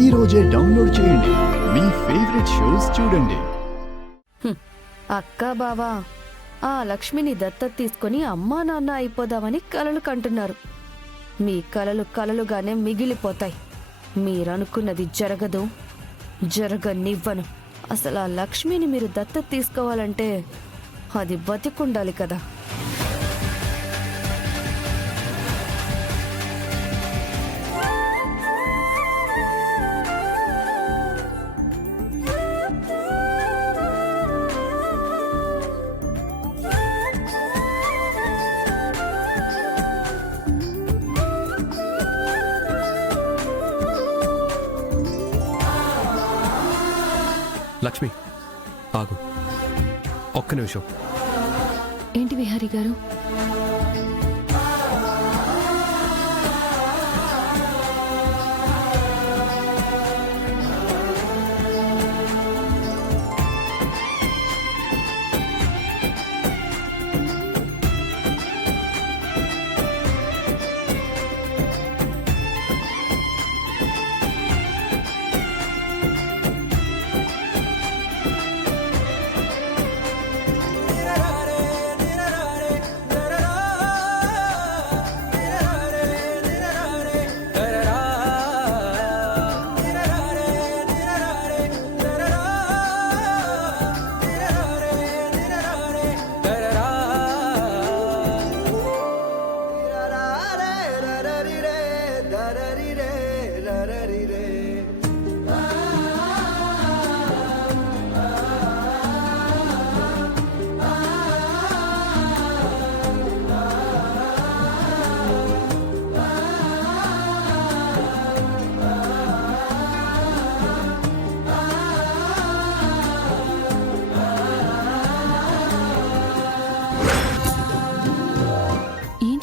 ఈ రోజే డౌన్లోడ్ చేయండి. మీ ఫేవరెట్ షోస్ చూడండి. అక్క బావా ఆ లక్ష్మిని దత్తత తీసుకుని అమ్మా నాన్న అయిపోదామని కలలు కంటున్నారు. మీ కలలు కలలుగానే మిగిలిపోతాయి. మీరనుకున్నది జరగదు, జరగనివ్వను. అసలు ఆ లక్ష్మిని మీరు దత్తత తీసుకోవాలంటే అది బతికుండాలి కదా. లక్ష్మి ఆగు, ఒక్క నిమిషం. ఏంటి విహారీ గారు?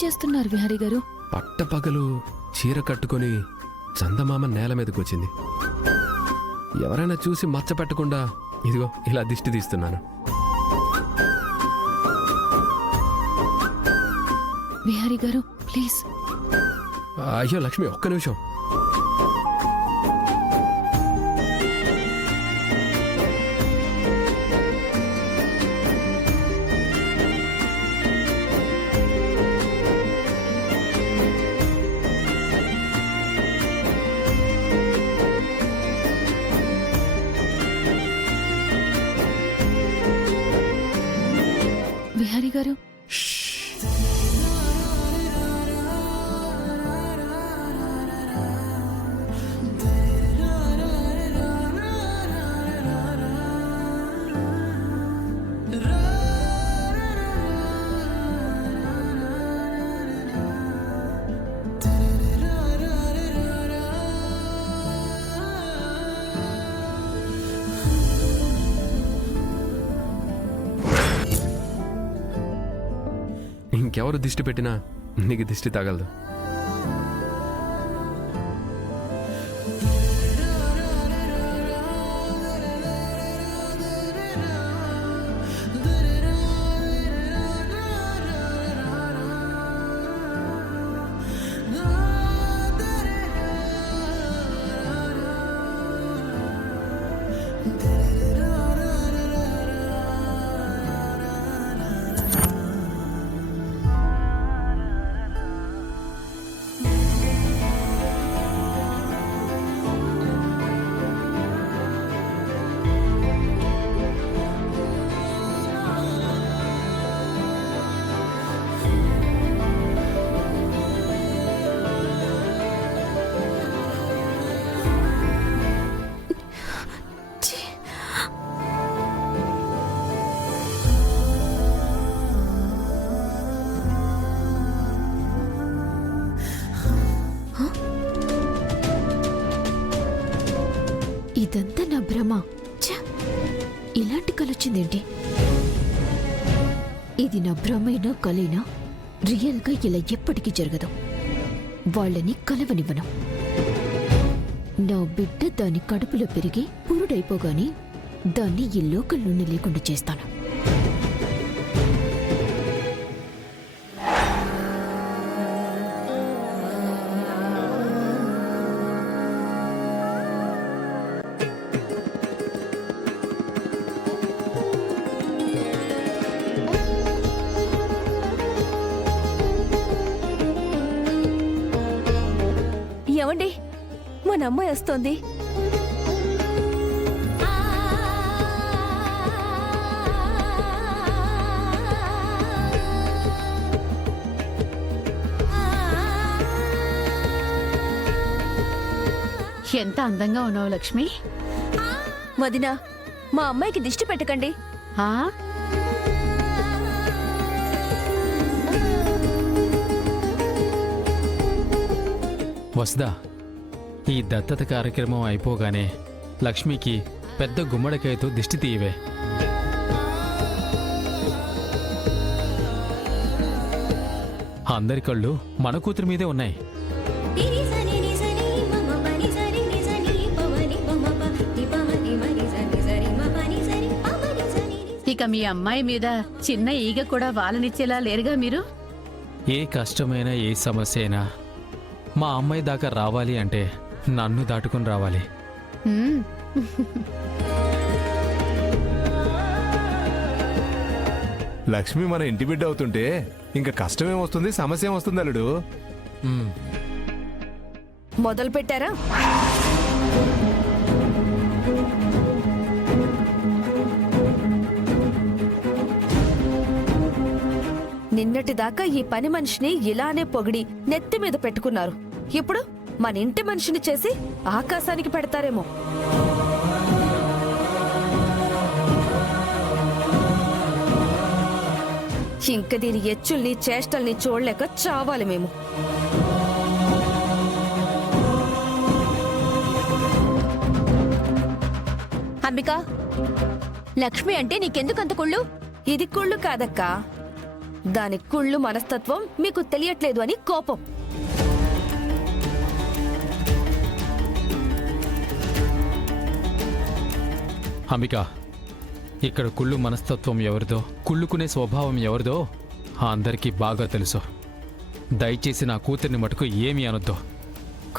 చేస్తున్నారు విహారీ గారు? పట్టపగలు చీర కట్టుకొని చందమామ నేల మీదకి వచ్చింది. ఎవరైనా చూసి మచ్చ పెట్టకుండా ఇదిగో ఇలా దిష్టి తీస్తున్నాను. విహారీ గారు ప్లీజ్. అయ్యో లక్ష్మి, ఒక్క నిమిషం. విహారీ గారు ఇంకెవరు దిష్టి పెట్టినా నీకు దిష్టి తగలదు. ఇదంతా నా భ్రమ. ఇలాంటి కలొచ్చిందేంటి? ఇది నా భ్రమైనా కలైనా రియల్గా ఇలా ఎప్పటికీ జరగదు. వాళ్ళని కలవనివ్వను. నా బిడ్డ దాని కడుపులో పెరిగి పురుడైపోగానే దాన్ని ఈ లోకల్ నుండి లేకుండా చేస్తాను. మన అమ్మాయి వస్తోంది. ఎంత అందంగా ఉన్నావు లక్ష్మి. వదినా, మా అమ్మాయికి దిష్టి పెట్టకండి. ఆ వసుదా, ఈ దత్తత కార్యక్రమం అయిపోగానే లక్ష్మికి పెద్ద గుమ్మడికాయతో దిష్టి తీయవే. అందరి కళ్ళు మన కూతురి మీదే ఉన్నాయి. ఇక మీ అమ్మాయి మీద చిన్న ఈగ కూడా వాలనిచ్చేలా లేరుగా మీరు. ఏ కష్టమైనా ఏ సమస్య అయినా మా అమ్మాయి దాకా రావాలి అంటే నన్ను దాటుకుని రావాలి. ఉమ్, లక్ష్మి మన ఇంటి బిడ్డ అవుతుంటే ఇంకా కష్టమేమొస్తుంది, సమస్య ఏమొస్తుంది అల్లుడు? మ్, మొదలు పెట్టారా? నిన్నటిదాకా ఈ పని మనిషిని ఇలానే పొగిడి నెత్తి మీద పెట్టుకున్నారు. ఇప్పుడు మన ఇంటి మనిషిని చేసి ఆకాశానికి పెడతారేమో. ఇంక దీని ఎచ్చుల్ని చేష్టల్ని చూడలేక చావాలి మేము. అంబిక, లక్ష్మి అంటే నీకెందుకంత కుళ్ళు? ఇది కుళ్ళు కాదక్కా, దాని కుళ్ళు మనస్తత్వం మీకు తెలియట్లేదు అని కోపం. అంబిక, ఇక్కడ కుళ్ళు మనస్తత్వం ఎవరిదో, కుళ్ళుకునే స్వభావం ఎవరిదో అందరికీ బాగా తెలుసు. దయచేసి నా కూతుర్ని మటుకు ఏమీ అనొద్దు.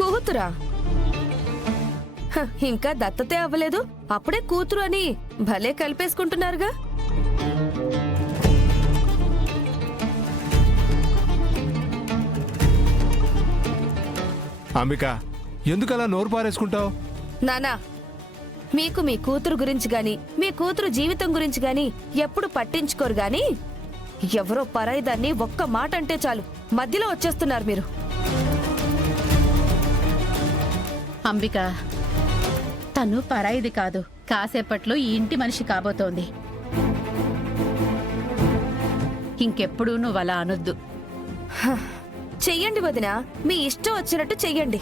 కూతురా? హ, ఇంకా దత్తతే అవ్వలేదు, అప్పుడే కూతురు అని భలే కలిపేసుకుంటున్నారుగా. అంబిక, ఎందుకలా నోరు పారేసుకుంటావు? నానా, మీకు మీ కూతురు గురించి గాని మీ కూతురు జీవితం గురించి గాని ఎప్పుడు పట్టించుకోరు గాని ఎవరో పరాయిదాన్ని ఒక్క మాట అంటే చాలు మధ్యలో వచ్చేస్తున్నారు మీరు. అంబిక, తను పరాయిది కాదు, కాసేపట్లో ఈ ఇంటి మనిషి కాబోతోంది. ఇంకెప్పుడు నువ్వు అలా అనొద్దు. చెయ్యండి వదినా, మీ ఇష్టం వచ్చినట్టు చెయ్యండి.